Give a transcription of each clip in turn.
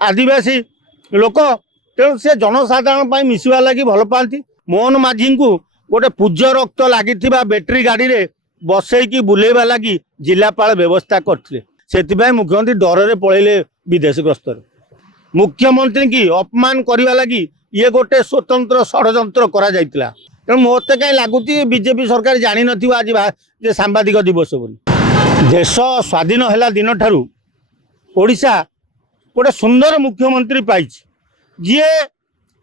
आदिवासी लोक तेणु से जनसाधारण मिसवा लगी भल पाती। मोहन माझी को गोटे पूज्य रक्त लगी बैटेरी गाड़ी रे बसईकी बुलेवा लगी जिलापाल व्यवस्था करते से मुख्यमंत्री डर से पलैले विदेश गस्तर। मुख्यमंत्री की अपमान करने लगी ये गोटे स्वतंत्र षड्यंत्र करा जाइतिला। तेणु मत कहीं लगुच बीजेपी सरकार जानी नथिबो आज जे सांबादिक दिवस बोली। देश स्वाधीन है दिन ठारू ओडिशा गोटे सुंदर मुख्यमंत्री पाई जी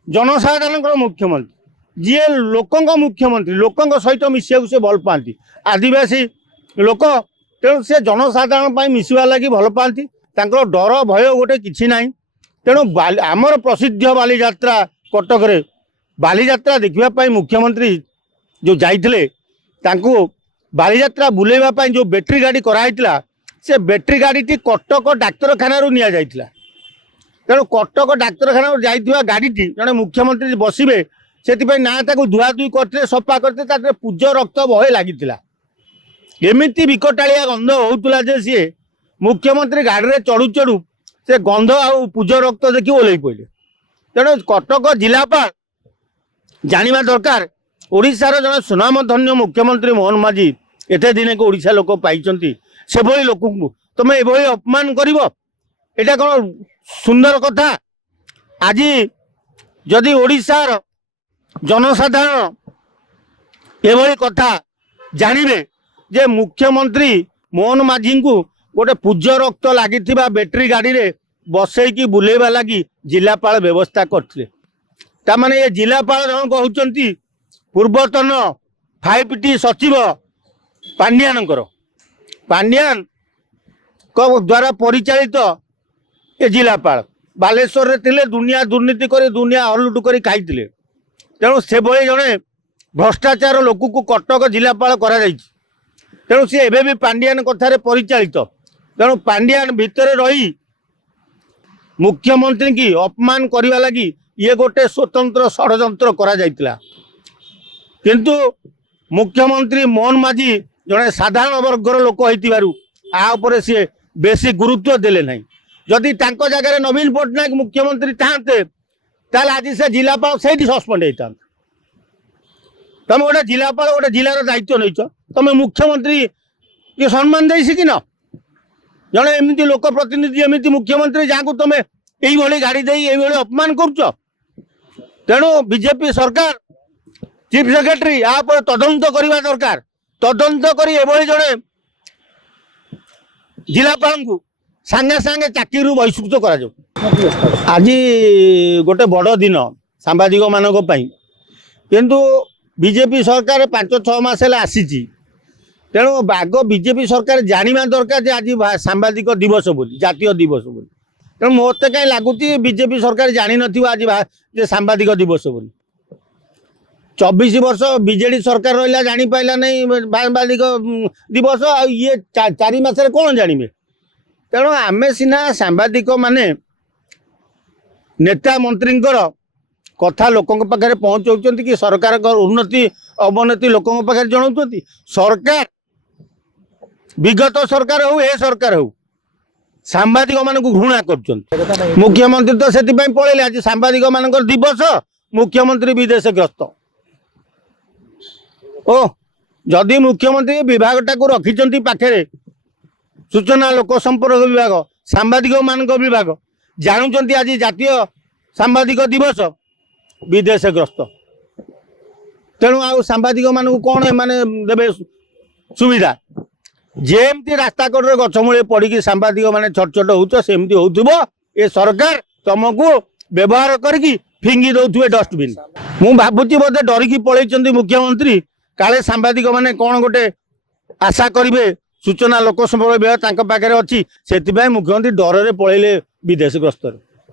जनसाधारण मुख्यमंत्री जी लोकों मुख्यमंत्री लोकों सहित मिसिया से भल पाती। आदिवासी लोक तेणु से जनसाधारण मिसवा लगी भल पाती। डर भय गोटे किसी ना तेणु आमर प्रसिद्ध बालीजात्रा कटक रे बालीजात्रा देखापी मुख्यमंत्री जो जाइए बालीजात्रा बुलेवाई जो बैटेरी गाड़ी कराइला से बैटेरी गाड़ी कटक डाक्तखाना निया जाइतिला। तेणु कटक डाक्तखाना जाइथिबा गाड़ी जड़े मुख्यमंत्री बसबे से ना धुआधुई करते सफा करते पूज्य रक्त बहे लगी एमती विकटाड़िया गंध होता जे सी मुख्यमंत्री गाड़ी में चढ़ू चढ़ू से गंध आ पूज्य रक्त देखी ओल्ल पड़े। तेणु कटक जिलापाल जाना दरकार ओडिशार जन सुनामधन्य मुख्यमंत्री मोहन माझी एते दिन को ओडिशा लोक पाई से भली लोक तुम ये अपमान कर कौन सुंदर कथा। आज जदि ओडिशार जनसाधारण ये कथा जानवे जे मुख्यमंत्री मोहन माझी को गोटे पूज्य रक्त लगी बैटेरी गाड़ी रे बसईकी बुलेवा लगी जिलापाल व्यवस्था करते तामाने ये जिलापाल जन कहते पूर्वतन 5T सचिव पांड्यान द्वारा परिचालित ये जिलापाल बालेश्वर रे थिले दुनिया दुर्नीति कर दुनिया हलुटु कर खाई तेणु से भाई जड़े भ्रष्टाचार लोक को कटक जिलापाल करा तेणु सी एबे भी पांड्यान कथार परिचालित। तेणु पांड्यान भितर रही मुख्यमंत्री की अपमान करने लगी ये गोटे स्वतंत्र षड्यंत्र करा जाइतिला। किंतु मुख्यमंत्री मोहन माझी जड़े साधारण वर्गर लोक होपर सी बेसी गुरुत्व देले नहीं। जदि तांको जगह नवीन पट्टनायक मुख्यमंत्री थाते ताल आज से जिलापाल से सस्पेंड होता। तुम गोटे जिलापाल गोटे जिलार दायित्व नहीं तुम मुख्यमंत्री ये सम्मान दे शिखिन जड़े एमती लोक प्रतिनिधि एमती मुख्यमंत्री जहाँ तुम ये गाड़ी दे अपमान कर। तेणु बीजेपी सरकार चीफ सेक्रेटरी आप तदंत करने दरकार तदंत कर जड़े जिलापाल को सांगे सांगे चाकरी बहिष्कृत कर। आज गोटे बड़ दिन सांबादिक मानक किंतु बीजेपी सरकार 5-6 मास आसी तेणु बाग बीजेपी सरकार जाना दरकार आज सांबादिक दिवस बोली जातीय दिवस बोली। तेणु मत कहीं लगुच बीजेपी सरकार जानी नथिबो आज जे सांबादिक दिवस बोली। 24 वर्ष बीजेडी सरकार रहा जानी पाइला नहीं सांबादिक दिवस ये 4 मास कौन जानवे। तेणु आमे सिना सांबादिक माने नेता मंत्री कथा लोकों पाखे पहुँचाऊँ कि सरकार उन्नति अवनति लोकों पाखे जनाऊँ। सरकार विगत सरकार हो ए सरकार हो सांबादिक मान घृणा कर मुख्यमंत्री तो से पलैले आज सांबादिक मान दिवस मुख्यमंत्री विदेश ग्रस्त। ओ जदि मुख्यमंत्री विभागटा को रखी पाखे सूचना लोक संपर्क विभाग सांबादिक मान विभाग जानुंट आज जातीय सांबादिक दिवस विदेश ग्रस्त। तेणु आ सांबादिक मान कौन माने देवे सुविधा जेमती रास्ता कड़े गछमूले पड़ी सांबादिक माने छटछट होमती हो ये सरकार तुमको व्यवहार करके फिंगी दौथे डस्टबिन। मु भावुची बोधे डरिकी पलैंती मुख्यमंत्री काले सांबादिक माने कौन गोटे आशा करेंगे सूचना लोक संपर्क विभाग पाखे अच्छी से मुख्यमंत्री डर से पलैले विदेश ग्रस्तर।